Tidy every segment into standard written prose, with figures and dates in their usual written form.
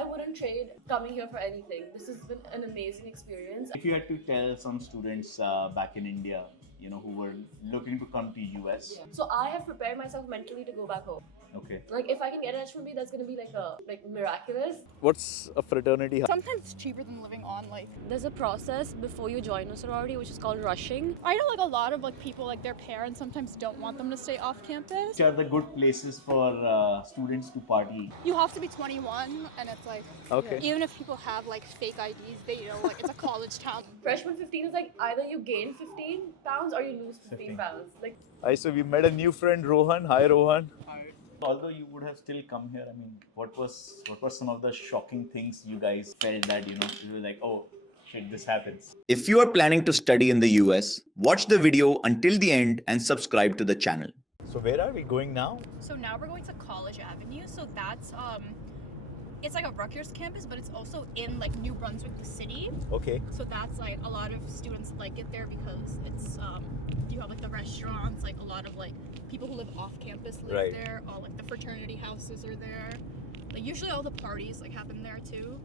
I wouldn't trade coming here for anything. This has been an amazing experience. If you had to tell some students back in India, who were looking to come to US. So I have prepared myself mentally to go back home. Okay. Like if I can get an H1B, that's gonna be like miraculous. What's a fraternity? Sometimes it's cheaper than living on There's a process before you join a sorority which is called rushing. I know a lot of people their parents sometimes don't want them to stay off campus. Which are the good places for students to party? You have to be 21 and it's Okay. even if people have fake IDs, they know it's a college town. Freshman 15 is either you gain 15 pounds or you lose 15 pounds. So we met a new friend, Rohan. Hi, Rohan. Hi. Although you would have still come here, what was some of the shocking things you guys felt that you were like, oh shit, this happens? If you are planning to study in the US, watch the video until the end and subscribe to the channel. So where are we going now? So now we're going to College Avenue. So that's it's like a Rutgers campus, but it's also in New Brunswick, the city. Okay. So that's a lot of students like it there because it's you have the restaurants, a lot of people who live off campus live there. All the fraternity houses are there. Usually all the parties happen there too.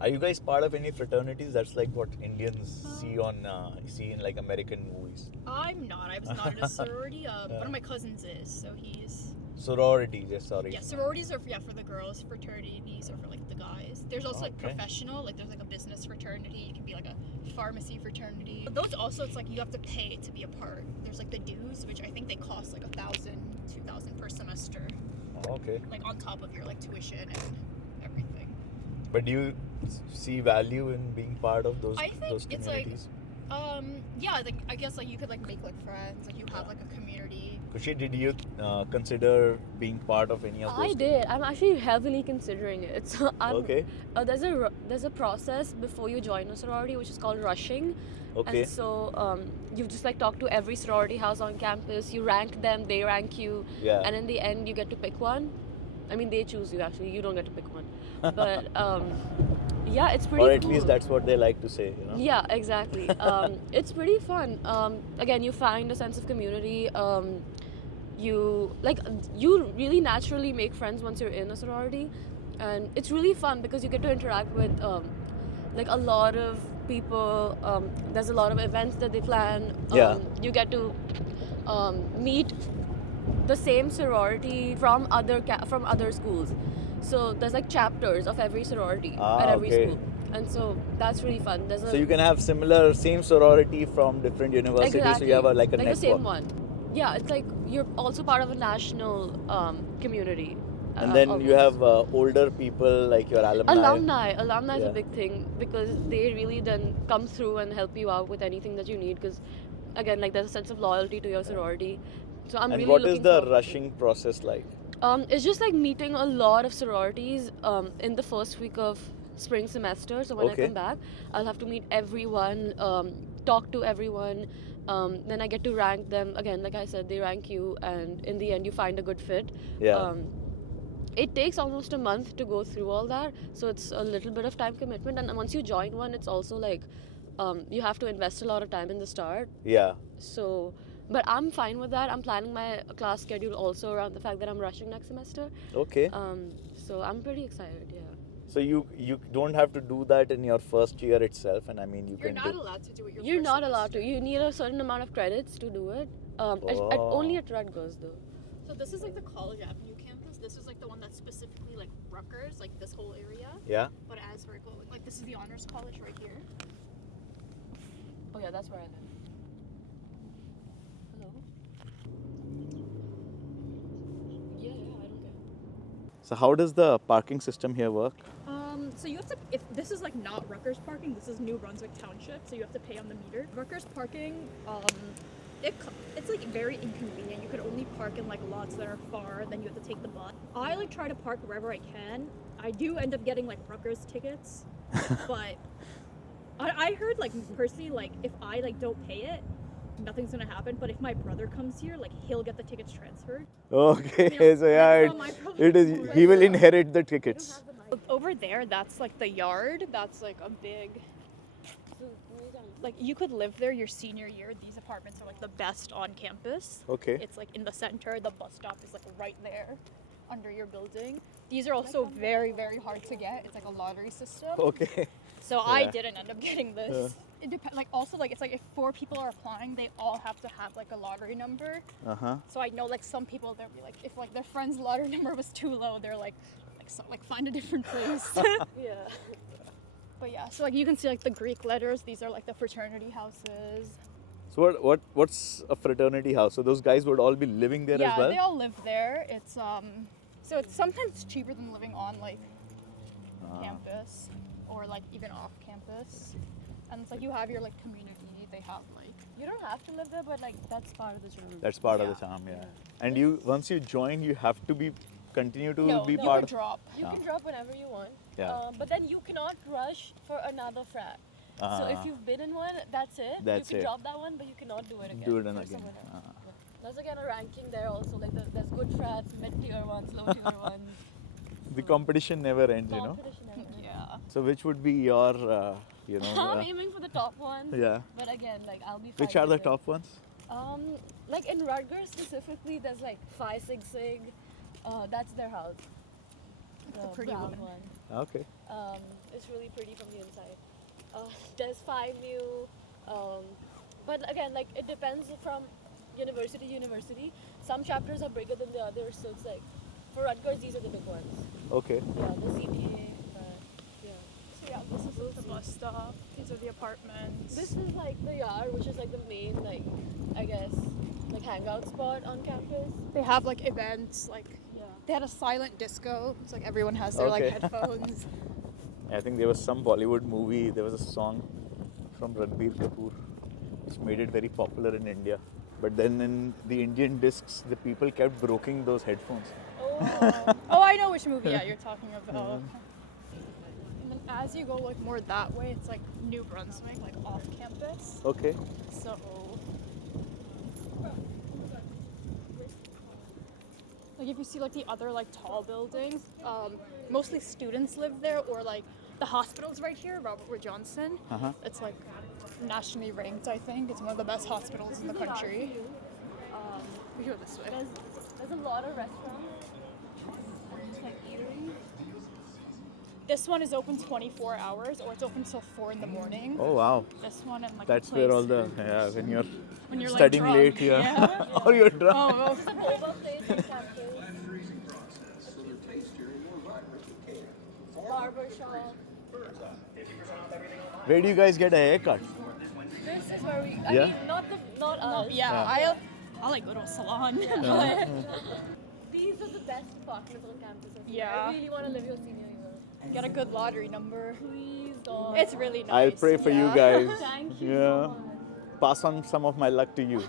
Are you guys part of any fraternities? That's what Indians see in American movies. I'm not. I was not in a sorority. One of my cousins is, so he's. Sororities, yes, sorry. Yeah, sororities are for the girls. Fraternities are for the guys. There's also professional. There's a business fraternity. It can be a pharmacy fraternity. But those also, it's you have to pay to be a part. There's the dues, which I think they cost $1,000, $2,000 per semester. Oh, okay. On top of your tuition and everything. But do you see value in being part of those? I think those it's communities? yeah. I guess you could make friends. You have a community. Kushi, did you consider being part of any of those? I did. I'm actually heavily considering it. So Okay. There's a process before you join a sorority which is called rushing. Okay. And so you just talk to every sorority house on campus. You rank them, they rank you, Yeah. and in the end you get to pick one. They choose you actually. You don't get to pick one. But yeah, it's pretty. Or at cool. least that's what they like to say. Yeah, exactly. It's pretty fun. Again, you find a sense of community. You really naturally make friends once you're in a sorority, and it's really fun because you get to interact with a lot of people. There's a lot of events that they plan. Yeah. You get to meet the same sorority from other schools. So there's chapters of every sorority at every school, and so that's really fun. So you can have same sorority from different universities. Exactly. So you have a network. the same one. Yeah, it's you're also part of a national community. And then you have older people like your alumni. Alumni is a big thing because they really then come through and help you out with anything that you need. Because again, there's a sense of loyalty to your sorority. So I'm And really what looking is the forward to it. rushing process like? It's just meeting a lot of sororities in the first week of spring semester. So when I come back, I'll have to meet everyone, talk to everyone. Then I get to rank them. Again, like I said, they rank you, and in the end, you find a good fit. Yeah. It takes almost a month to go through all that, so it's a little bit of time commitment. And once you join one, it's also you have to invest a lot of time in the start. Yeah. So. But I'm fine with that. I'm planning my class schedule also around the fact that I'm rushing next semester. Okay. So I'm pretty excited, yeah. So you don't have to do that in your first year itself, and you You're can not do. allowed to do it. You're not allowed to. You need a certain amount of credits to do it. Only at Rutgers though. So this is the College Avenue campus. This is the one that's specifically Rutgers, this whole area. Yeah. But as we're going, this is the honors college right here. Oh yeah, that's where I live. Hello. Yeah, I don't care. So how does the parking system here work? So you have to, if this is not Rutgers parking, this is New Brunswick Township, so you have to pay on the meter. Rutgers parking, it's very inconvenient. You could only park in lots that are far, then you have to take the bus. I try to park wherever I can. I do end up getting Rutgers tickets, but I heard personally if I don't pay it, nothing's gonna happen. But if my brother comes here, he'll get the tickets transferred. Okay, so yeah, it is. He will inherit the tickets. Over there, that's the yard. That's a big. You could live there your senior year. These apartments are the best on campus. Okay. It's in the center. The bus stop is right there. under your building. These are also very, very hard to get. It's like a lottery system. Okay. So I Yeah. didn't end up getting this. It depends. Like also like it's like if 4 people are applying, they all have to have like a lottery number. So I know like some people they'll be like if like their friend's lottery number was too low, they're like find a different place. Yeah. But yeah, so like you can see like the Greek letters. These are like the fraternity houses. So what's a fraternity house? So those guys would all be living there Yeah, as well? they all live there. It's so it's sometimes cheaper than living on like campus or like even off campus. And it's like you have your like community. They have like You don't have to live there, but like that's part of the charm. That's part of Yeah. the charm, yeah. And you once you join, you have to continue to no, be you part could of. drop. You can drop whenever you want. Yeah. But then you cannot rush for another frat. So if you've been in one, that's it. That's you can it. drop that one, but you cannot do it again. Do it for again. someone else. Yeah. There's again a ranking there also. Like there's good frats, mid-tier ones, low-tier ones. The competition never ends, you know. Competition ever. Yeah. So which would be your, I'm aiming for the top ones. yeah. But again, like I'll be. Which are the fighting top ones? it. Like in Rutgers specifically, there's like Phi Sig Sig. That's their house. It's a The pretty brown one. Okay. It's really pretty from the inside. There's Phi Mu. But again, like it depends from university to university. Some chapters are bigger than the others, so it's like for Rutgers, these are the big ones. Okay. Yeah, the CPA. But yeah. So yeah, this is the bus stop. These are the apartments. This is like the yard, which is like the main, like I guess, like hangout spot on campus. They have like events, like Yeah. they had a silent disco. It's like everyone has their like Okay. headphones. I think there was some Bollywood movie, there was a song from Ranbir Kapoor which made it very popular in India. But then in the Indian discs, the people kept breaking those headphones. Oh, I know which movie you're talking about. And then as you go like more that way, it's like New Brunswick, like off campus. Okay. So like if you see like the other like tall buildings, mostly students live there, or like the hospital's right here, Robert Wood Johnson. It's like nationally ranked, I think. It's one of the best hospitals in the country. We go this way. There's a lot of restaurants. Just like eateries. This one is open 24 hours, or it's open till 4 in the morning. Oh wow. This one and like That's the where place. all the, when you're When you're, like, studying drunk. late here. Yeah. Or you're drunk. Oh, There's a boba place on campus. Barber shop. Where do you guys get a haircut? This is where we. I Yeah? mean, not us. yeah, I like go to a salon. But These are the best apartments on campus. I think. Yeah. I really want to live your senior year. get a good lottery number. Please don't. It's really nice. I'll pray for you yeah. guys. Thank you Yeah. so much. Pass on some of my luck to you.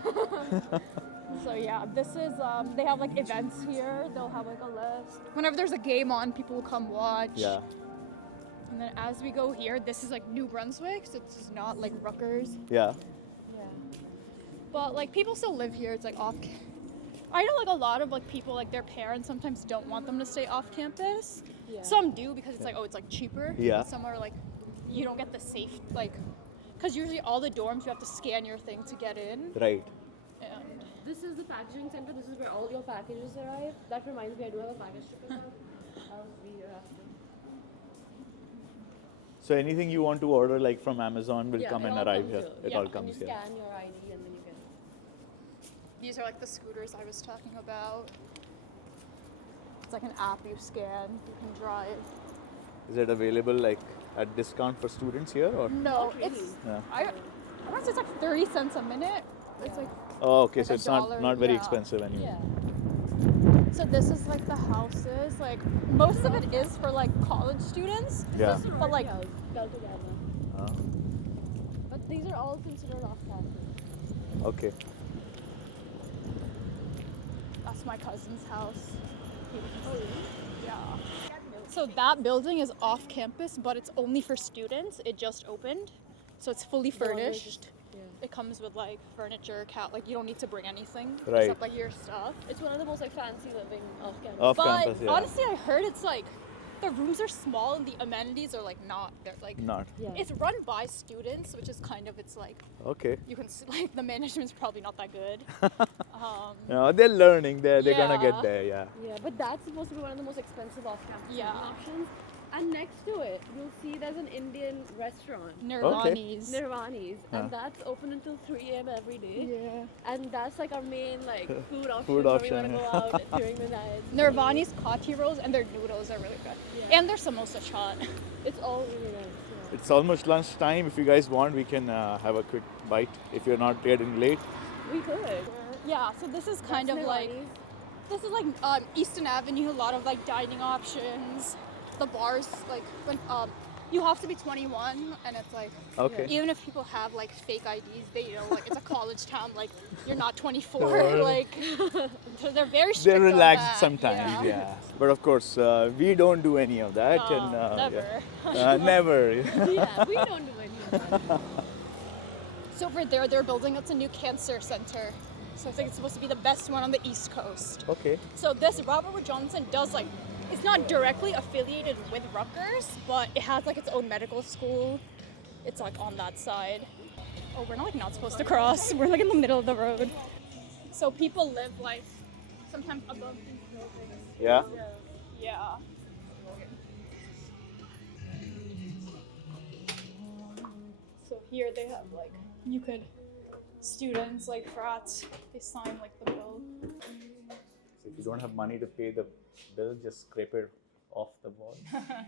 So yeah, this is they have like events here. They'll have like a list. Whenever there's a game on, people will come watch. Yeah. And then as we go here, this is like New Brunswick, so it's not like Rutgers. Yeah. Yeah. But like people still live here. It's like off. I know like a lot of like people like their parents sometimes don't want them to stay off campus. Yeah. Some do because it's like oh it's like cheaper. Yeah. Some are like you don't get the safe like because usually all the dorms you have to scan your thing to get in. Right. And This is the packaging center. This is where all your packages arrive. That reminds me, I do have a package to pick up. I'll be here after. So anything you want to order like from Amazon will Yeah, come it and all arrive comes here. here. It Yeah, all And you comes here. scan your ID and then you can. these are like the scooters I was talking about. It's like an app you scan. You can drive. Is it available like at discount for students here or? No, really. it's Yeah. I guess it's like 30 cents a minute. It's like Oh, okay. Like So a it's dollar, not very yeah. expensive anymore. Yeah. so this is like the houses. Like most of it is for like college students. Yeah. This is But, like- house, Galtogether. Uh, But these are all considered off campus. okay. That's my cousin's house. Oh, really? Yeah. So that building is off campus, but it's only for students. It just opened, so it's fully The one where it's furnished. Yeah. It comes with like furniture, like you don't need to bring anything Right. except like your stuff. It's one of the most like fancy living off campus. Off But campus, yeah. honestly, I heard it's like the rooms are small and the amenities are like not. They're like Not. Yeah. It's run by students, which is kind of it's like Okay. you can see, like the management's probably not that good. No, they're learning. They're gonna get Yeah. there. Yeah. Yeah, but that's supposed to be one of the most expensive off-campus Yeah. living options. And next to it, you'll see there's an Indian restaurant, Nirvani's. Nirvani's, Huh. and that's open until 3 a.m. every day. Yeah. And that's like our main like food option Food when option, we want to go out during the night. Nirvani's kathi rolls and their noodles are really good. Yeah. And their samosa chaat. It's all really nice. Yeah. It's almost lunchtime. If you guys want, we can have a quick bite. If you're not getting late. We could. Yeah, so this is kind That's of like Nirvani's. this is like Easton Avenue, a lot of like dining options. The bars like when you have to be 21 and it's like Okay. even if people have like fake IDs, they know like it's a college town, like you're not 24. Like so they're very strict. They're on relaxed that, sometimes. Yeah. But of course, we don't do any of that. Never. Never. Yeah, we don't do any of that. So over there, they're building up a new cancer center. So I think it's supposed to be the best one on the East Coast. Okay. So this Robert Wood Johnson does like, it's not directly affiliated with Rutgers, but it has like its own medical school. It's like on that side. Oh, we're not supposed to cross. We're like in the middle of the road. So people live like sometimes above these buildings. Yeah. Yeah. So here they have like, you could, students like frats, they sign like the bill. So if you don't have money to pay the bill, just scrape it off the wall.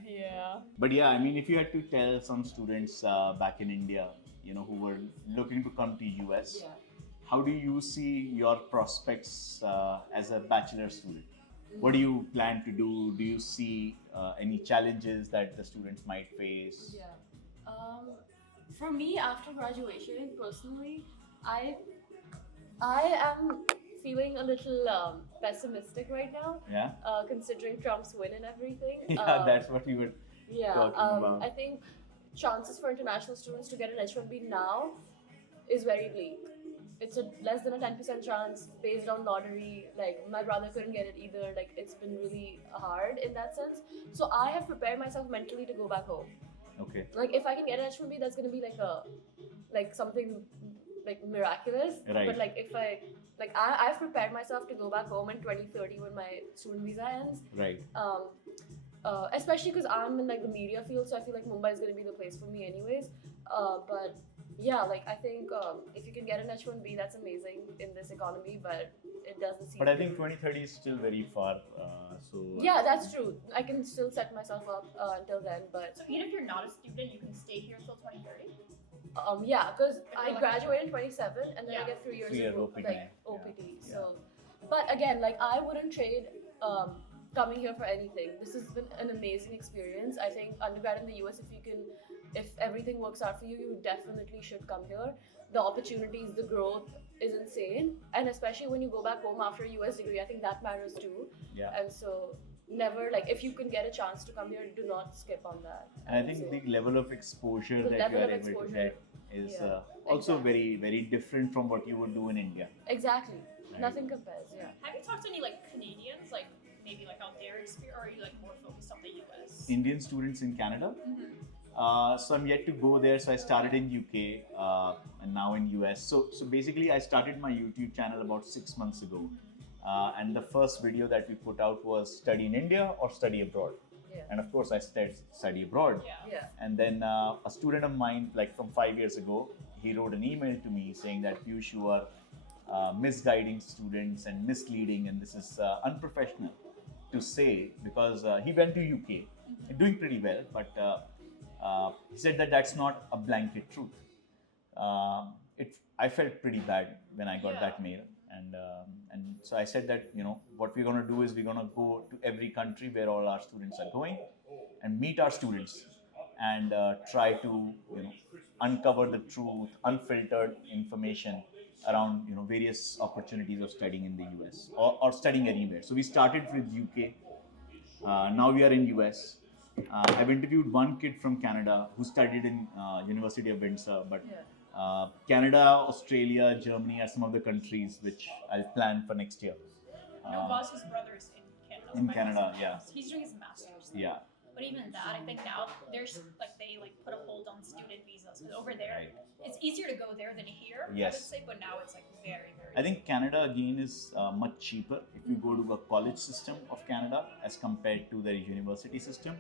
Yeah. But yeah, I mean, if you had to tell some students back in India, you know, who were looking to come to US, how do you see your prospects as a bachelor student? What do you plan to do? Do you see any challenges that the students might face? Yeah. For me, after graduation, personally, I am feeling a little pessimistic right now, Yeah? considering Trump's win and everything. Yeah, that's what you were talking about. I think chances for international students to get an H-1B now is very bleak. It's a less than a 10% chance based on lottery. Like my brother couldn't get it either. Like it's been really hard in that sense. So I have prepared myself mentally to go back home. Okay. Like if I can get an H-1B, that's gonna be like something like miraculous. Right. But like if I've prepared myself to go back home in 2030 when my student visa ends. Right. Especially because I'm in like the media field, so I feel like Mumbai is gonna be the place for me anyways. But yeah, like I think if you can get an H-1B, that's amazing in this economy. But it doesn't seem. But I think 2030 is still very far. Yeah, that's true. I can still set myself up until then, but So even if you're not a student, you can stay here till 2030? yeah, because I graduate in 27 and then I Yeah. get 3 years 3 year of OPT. like OPT. So, but again, like I wouldn't trade coming here for anything. This has been an amazing experience. I think undergrad in the US, if everything works out for you, you definitely should come here. The opportunities, the growth is insane, and especially when you go back home after a US degree, I think that matters too. Yeah. And so never like if you can get a chance to come here, do not skip on that. And I think the level of exposure The that level you of are able to exposure, get is yeah, also exactly. very, very different from what you would do in India. Exactly. Right. Nothing compares. Yeah. Have you talked to any like Canadians, like maybe like how their experience, or are you like more focused on the US? Indian students in Canada. So I'm yet to go there. So I started in UK and now in US. So basically, I started my YouTube channel about 6 months ago, and the first video that we put out was study in India or study abroad. Yeah. And of course, I study abroad. Yeah. Yeah. And then a student of mine, like from 5 years ago, he wrote an email to me saying that Piyush, you are misguiding students and misleading, and this is unprofessional to say, because he went to UK, doing pretty well, but he said that that's not a blanket truth. I felt pretty bad when I got that mail, and so I said that, you know, what we're going to do is we're going to go to every country where all our students are going and meet our students and try to, you know, uncover the truth, unfiltered information around, you know, various opportunities of studying in the US or studying anywhere. So we started with UK. Now we are in US. I've interviewed one kid from Canada who studied in University of Windsor, but Canada, Australia, Germany are some of the countries which I'll plan for next year. No, Boss's brother is in Canada. In Canada, yeah. He's doing his master's. Yeah. But even that, I think now there's like they like put a hold on student visas because over there it's easier to go there than here. I would Yes. say, but now it's like very. I think Canada again is much cheaper if you go to a college system of Canada as compared to their university system.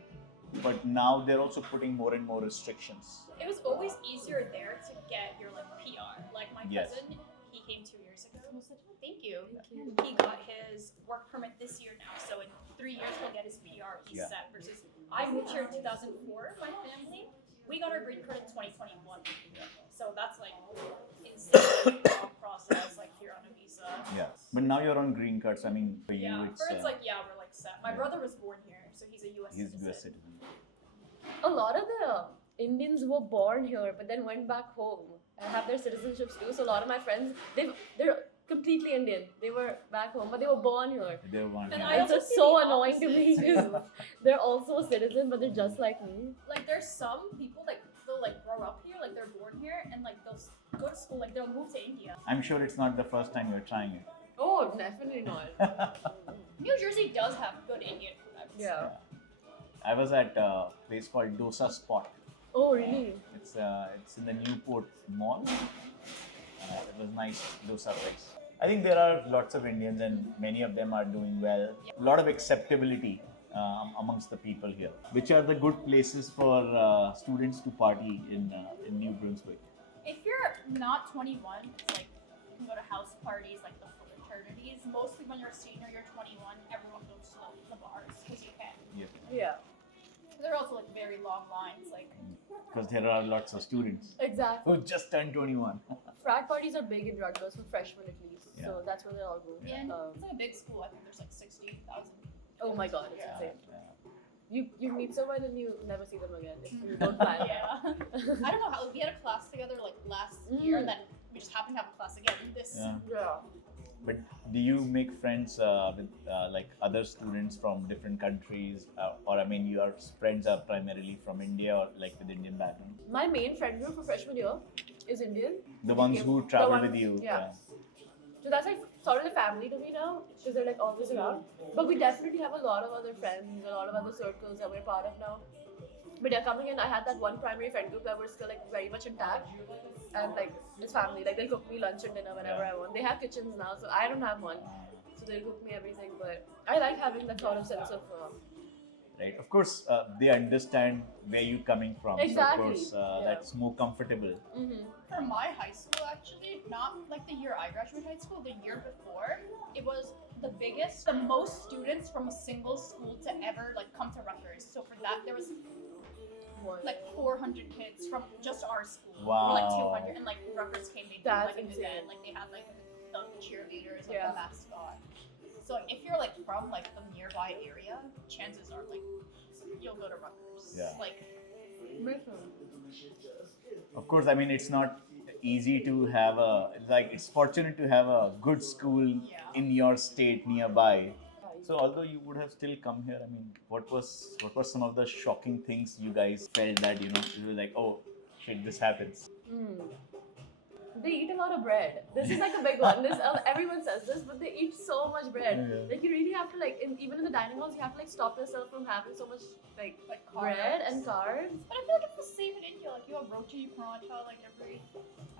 But now they're also putting more and more restrictions. It was always easier there to get your like PR. Like my Yes. cousin, he came 2 years ago and was like, oh, thank you. Thank you. He got his work permit this year now, so in 3 years he'll get his PR. He's Yeah. set. Versus I moved here in 2004. My family, we got our green card in 2021. So that's like insane long process, like here on a visa. Yeah. But now you're on green card, so I mean, for Yeah, you, it's for it's like yeah, we're like set. My yeah. brother was born here, so he's a U.S. he's citizen. US citizen. A lot of the Indians were born here but then went back home and have their citizenships too. So a lot of my friends, they're completely Indian. They were back home, but they were born here. They're one. And yeah. I It's also just see so the annoying to me opposite. because they're also a citizen, but they're just like me. Like there's some people like they'll like grow up here, like they're born here, and like they'll go to school, like they'll move to India. I'm sure it's not the first time you're trying it. Oh, definitely not. New Jersey does have good Indian food. I would say. Yeah. I was at a place called Dosa Spot. Oh, really? It's in the Newport Mall. It was nice dosa place. I think there are lots of Indians and many of them are doing well. A lot of acceptability amongst the people here. Which are the good places for students to party in New Brunswick? If you're not 21, it's like you can go to house parties like the fraternities. Mostly when you're a senior, you're 21. Everyone goes to the bars because you can. Yeah. There are also like very long lines, like Because there are lots of students Exactly. who just turned 21. Frat parties are big in Rutgers for freshmen at least. Yeah. So that's where they all go. and it's like a big school. I think there's like 60,000. Oh my god, it's Yeah. insane. Yeah. You meet someone and you never see them again if you don't plan. Yeah. I don't know how we had a class together like last year, Mm. then we just happened to have a class again this. Yeah. Yeah. But do you make friends with like other students from different countries, or I mean, your friends are primarily from India or like with Indian background? My main friend group for freshman year is Indian. The ones Okay. who The travel ones- with you. yeah. So that's like sort of a family to me now because they're like always around. But we definitely have a lot of other friends, a lot of other circles that we're part of now. But yeah, coming in, I had that one primary friend group that were still like very much intact. And like it's family, like they'll cook me lunch and dinner whenever I want. They have kitchens now, so I don't have one. So they'll cook me everything. But I like having that sort of sense of Right. Of course, they understand where you're coming from. Exactly. So of course, Yeah. that's more comfortable. For my high school, actually, not like the year I graduated high school, the year before, it was the biggest, the most students from a single school to ever like come to Rutgers. So for that, there was like 400 kids from just our school. Or like Wow. 200, and like Rutgers came, they did That's like an insane. event, like they had like the cheerleaders, like Yeah. the mascot. So like, if you're like from like the nearby area, chances are like you'll go to Rutgers. Yeah. Like Of course, I mean, it's not easy to have it's fortunate to have a good school Yeah. in your state nearby. So although you would have still come here, I mean, what were some of the shocking things you guys felt that, you were like, oh shit, this happens? They eat a lot of bread. This is like a big one. This everyone says this, but they eat so much bread. Yeah. Like you really have to like, even in the dining halls, you have to like stop yourself from having so much like carbs. bread and carbs. But I feel like it's the same in India. Like you have roti, paratha, like every.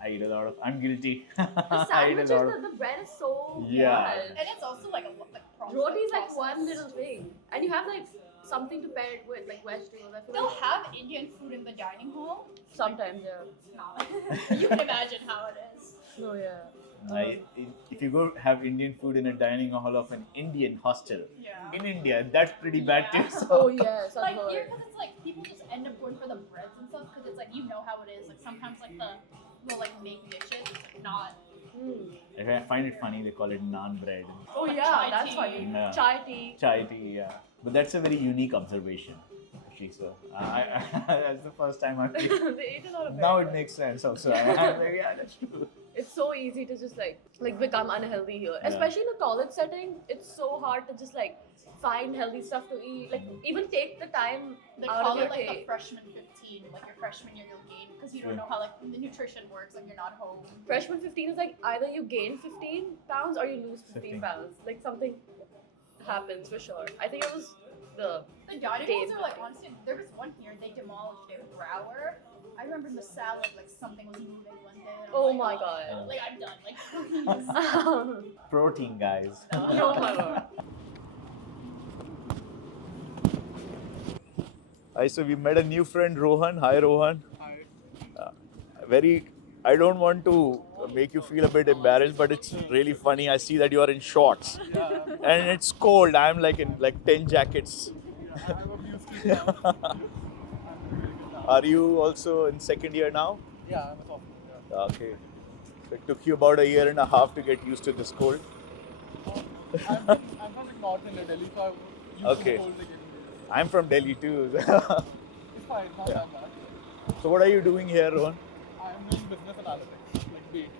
I eat a lot of. I'm guilty. The I eat a sandwiches, lot of. the bread is so Yeah. good. And it's also like a process. Roti is like one little thing, and you have like something to pair it with, like vegetables. I feel They'll like have Indian food in the dining hall. sometimes, yeah. You can imagine how it is. No, yeah. If you go have Indian food in a dining hall of an Indian hostel Yeah. in India, that's pretty bad Yeah. too. So. Oh yes, Like I've here, heard. because it's like people just end up going for the breads and stuff because it's like you know how it is. Like sometimes like the like main dishes, it's like not. I find it funny they call it naan bread. Oh Like yeah, chai that's tea. funny. Yeah. Chai tea. Chai tea, yeah. But that's a very unique observation, actually. So that's the first time I've. They eat a lot of bread. Now it makes sense also. I'm like, yeah, that's true. It's so easy to just like become unhealthy here, Yeah. especially in a college setting. It's so hard to just like find healthy stuff to eat. Like even take the time They out call of your it like day. the freshman 15. Like your freshman year, you'll gain because you don't Yeah. know how like the nutrition works. Like you're not home. Freshman 15 is like either you gain 15 pounds or you lose 15 15. pounds. Like something happens for sure. I think it was the The dining Dave halls are like, bucket. honestly, there was one here, they demolished it with Brower. I remember in the salad, like something was moving one day. And I'm Oh like, my god. Like, I'm done. Like, please. Protein, guys. Oh my god. So we met a new friend, Rohan. Hi, Rohan. Hi. I don't want to make you feel a bit embarrassed, but it's really funny. I see that you are in shorts, Yeah, and it's cold. I'm like in like 10 jackets. I'm used to it now. I'm really good now. Are you also in second year now? Yeah, I'm a sophomore. Yeah. Okay. So it took you about a year and a half to get used to this cold. I'm from like North India, Delhi, so I used Okay. to the cold like anyway. I'm from Delhi too. It's fine, it's not that bad. So what are you doing here, Rohan? I'm doing business analytics, like BATE,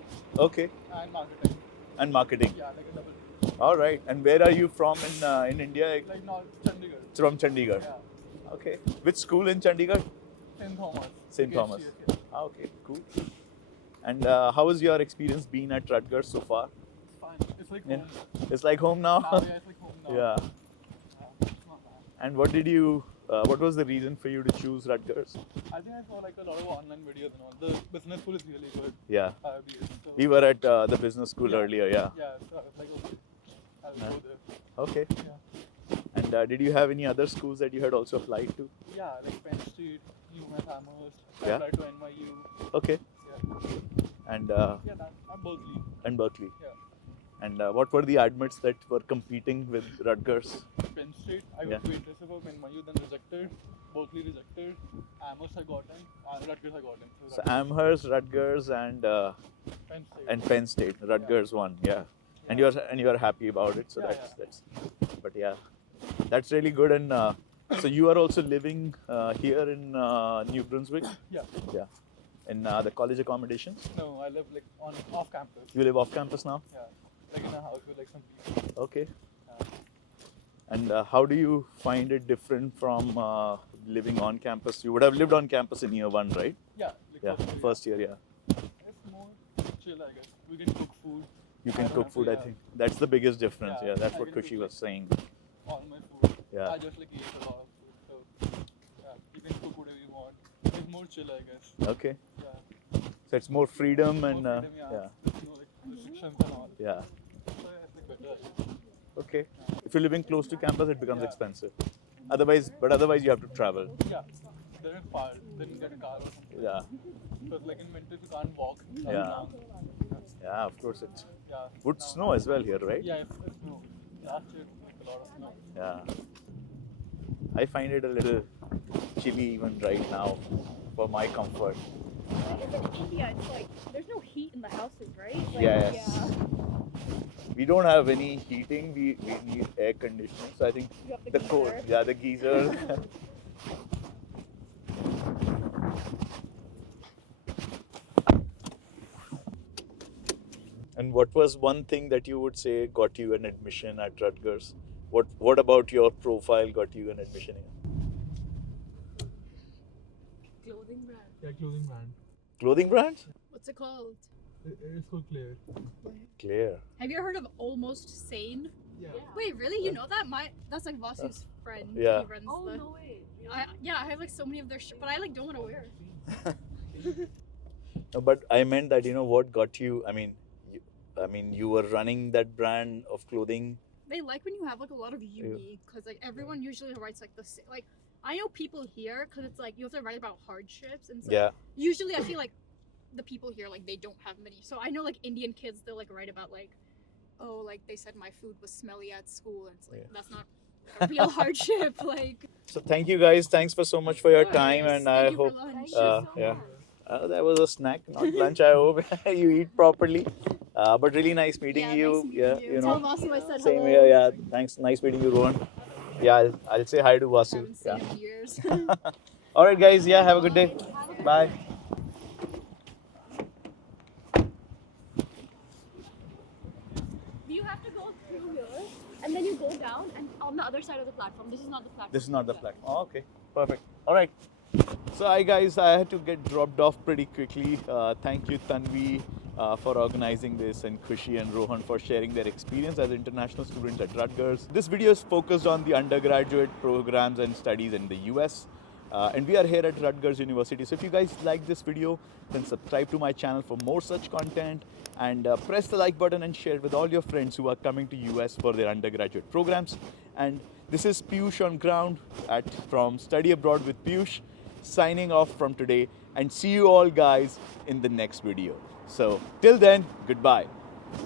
Okay. and marketing. And marketing. Yeah, like a double. All right. And where are you from in India? Like North Chandigarh. It's from Chandigarh. Yeah. Okay. Which school in Chandigarh? St. Thomas. St. Thomas. HCS, yeah. Ah, okay, cool. And how has your experience been at Rutgers so far? It's fine. It's like Yeah. home. It's like home now. Now, yeah, it's like home now. Yeah. It's not bad. And what was the reason for you to choose Rutgers? I think I saw like a lot of online videos and all. The business school is really good. Yeah. IBS, so, We were at the business school earlier. Yeah. yeah, so I was like, okay, I'll go there. Okay. Yeah. And did you have any other schools that you had also applied to? Yeah, like Penn State, UMass Amherst, I Yeah. applied to NYU. Okay. Yeah, And yeah, that, I'm Berkeley. Berkeley. Yeah. And what were the admits that were competing with Rutgers? Penn State, I Yeah. got too interested for NYU, then rejected. Berkeley rejected. Amherst I got in. Rutgers I got in. So Amherst, Rutgers, and Penn State. Penn State. Rutgers won. Yeah. And you're happy about it. So Yeah, that's. But yeah, that's really good. And so you are also living here in New Brunswick. Yeah. Yeah. In the college accommodations. No, I live like on off campus. You live off campus now. Yeah. Like in a house with like some people. Okay. Yeah. And how do you find it different from living on campus? You would have lived on campus in year one, right? Yeah. Like Yeah. First year, yeah. It's more chill, I guess. We can cook food. You I can don't cook have to, food. I yeah. think that's the biggest difference. Yeah, Yeah, that's I what can Kushi cook, was like, saying. All my food. Yeah. I just like eat a lot of food. So yeah, you can cook whatever you want. It's more chill, I guess. Okay. Yeah. So it's more freedom and More freedom, yeah. There's no like restrictions and all. Yeah. So yeah, it's like better. Okay. If you're living close to campus, it becomes expensive. Otherwise you have to travel. Yeah. Then it's far. Then you get a car or something. Yeah. Because like in winter you can't walk. that Yeah. long. Yeah. Of course, it Yeah. would Now- snow as well here, right? Yeah, it's snow. Last year it was like a lot of snow. Yeah. I find it a little chilly even right now for my comfort. Because in India, it's like, there's no heat in the houses, right? Like, Yes. Yeah. We don't have any heating. We need air conditioning. So I think You have the the cold. geyser. Yeah, the geyser. And what was one thing that you would say got you an admission at Rutgers? What about your profile got you an admission here? Clothing brand. Yeah, clothing brand. Clothing brands? What's it called? It's called Clear. Clear. Have you ever heard of Almost Sane? Yeah. Wait, really? You know that? That's like Vasu's friend. Yeah. He runs Oh the. no way. I have like so many of their but I like don't want to wear. No, but I meant that what got you. I mean, you were running that brand of clothing. They like when you have like a lot of unique, because like everyone usually writes like like I know people here because it's like you have to write about hardships and so Yeah. usually I feel like the people here like they don't have many. So I know like Indian kids they'll like write about like oh like they said my food was smelly at school and it's like that's not a real hardship like. So thank you guys. Thanks for so much for your time, Yes, and thank I you for hope. lunch. Yeah. That was a snack, not lunch. I hope you eat properly. But really nice meeting Yeah, you. nice meeting Yeah, you. Tell Vasu I said Same hello. here. Yeah. Thanks. Nice meeting you, Rohan. Yeah, I'll say hi to Vasu. Haven't seen Yeah. him in years. All right, guys. Yeah. Have a good day. Bye. You have to go through here and then you go down and on the other side of the platform. This is not the platform. This is not the flag. Oh, okay. Perfect. All right. So, hi guys. I had to get dropped off pretty quickly. Thank you, Tanvi for organizing this, and Khushi and Rohan for sharing their experience as international students at Rutgers. This video is focused on the undergraduate programs and studies in the US. And we are here at Rutgers University. So if you guys like this video, then subscribe to my channel for more such content, and press the like button and share it with all your friends who are coming to US for their undergraduate programs. And this is Piyush on ground from Study Abroad with Piyush, signing off from today, and see you all guys in the next video. So till then, goodbye.